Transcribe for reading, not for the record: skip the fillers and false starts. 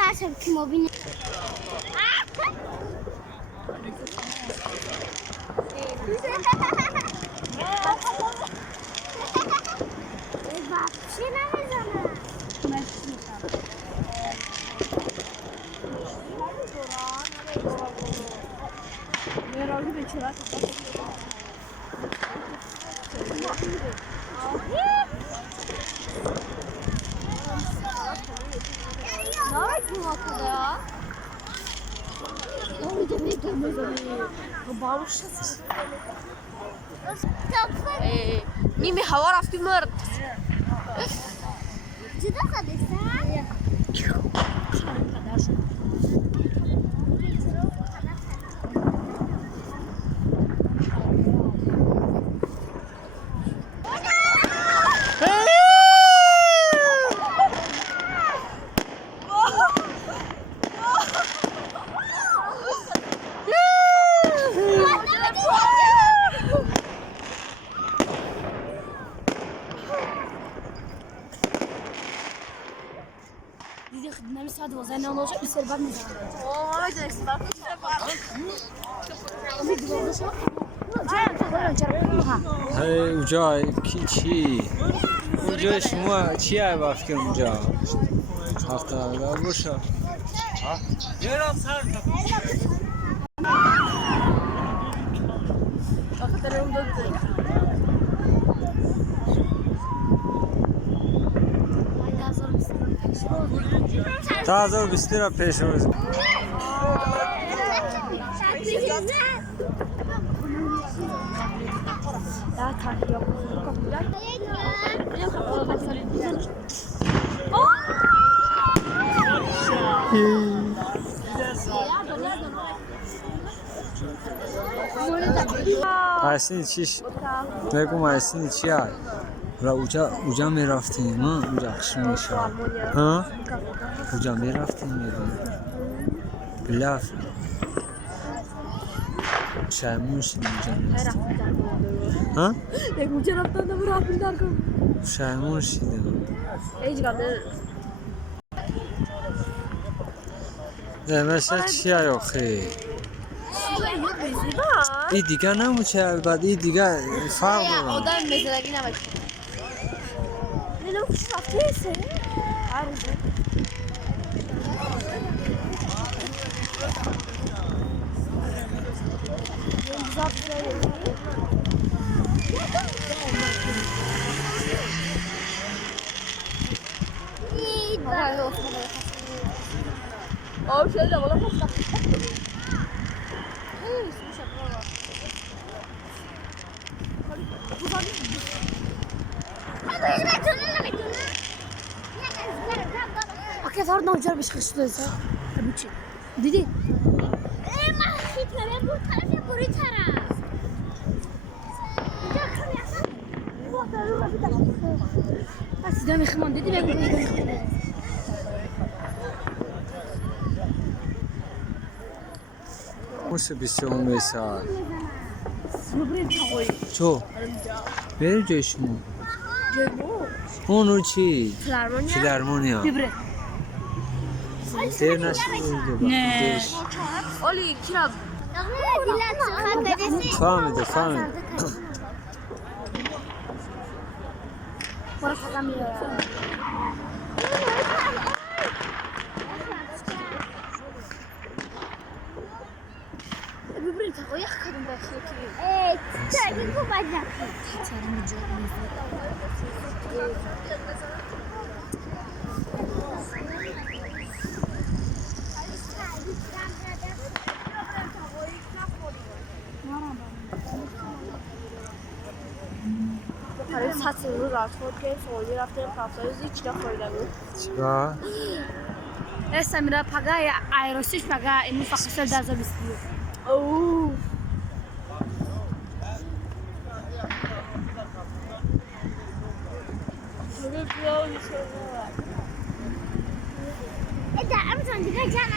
عشان ما بين نیمی هوا رفتی مرد جدا خدسته ساعت وزن نانوش بسر بعد میزنم. اوه جنسی بعد هی اونجا چی؟ اونجا شما چیه وقتی اونجا؟ هفته اگر باشه. یارم سر تا 20 را پیش روز ماشین چیش نگو ماشین چیه را اوجا می رفتیم ما اوجا خشم میشه ها اوجا می رفتیم میدونی بلاف شایمون شدیم اوجا می رفتیم ها اوجا رفتن نبود رفتیم در کن شایمون شدیم ایج گاده مثلا چیه یا خیلی این دیگه نموچه بعد این دیگه فرق دارم آدم مزدگی نباشه نلو کش رفته ایسه عرضه آه شده والله خسته اوكي صارنا نجرب ايش خشوا زي ابوتشي ديدي ايه ما خيت ما بقول طرف يا بوري طرف بس دامي خمان ديدي بقول دامي خمان موش بیستم سال نبرد تقوي چو بری جای شما جيبو اونو چی؟ فلارمونيا فیلارمونیا ببره دیر نشد نه اولي كراب فهمیده ورا حقامي ببره تقوي خدم بخيتي ايه تعرفين كم بعد برای سطح رو رفت که سعودی رفتیم پاپسایز هیچ نخوریده بود چرا؟ Essa mira pagar a Aerosys pagar e me faz ser das obscuras. Oh. ايه ده امازون دي جايه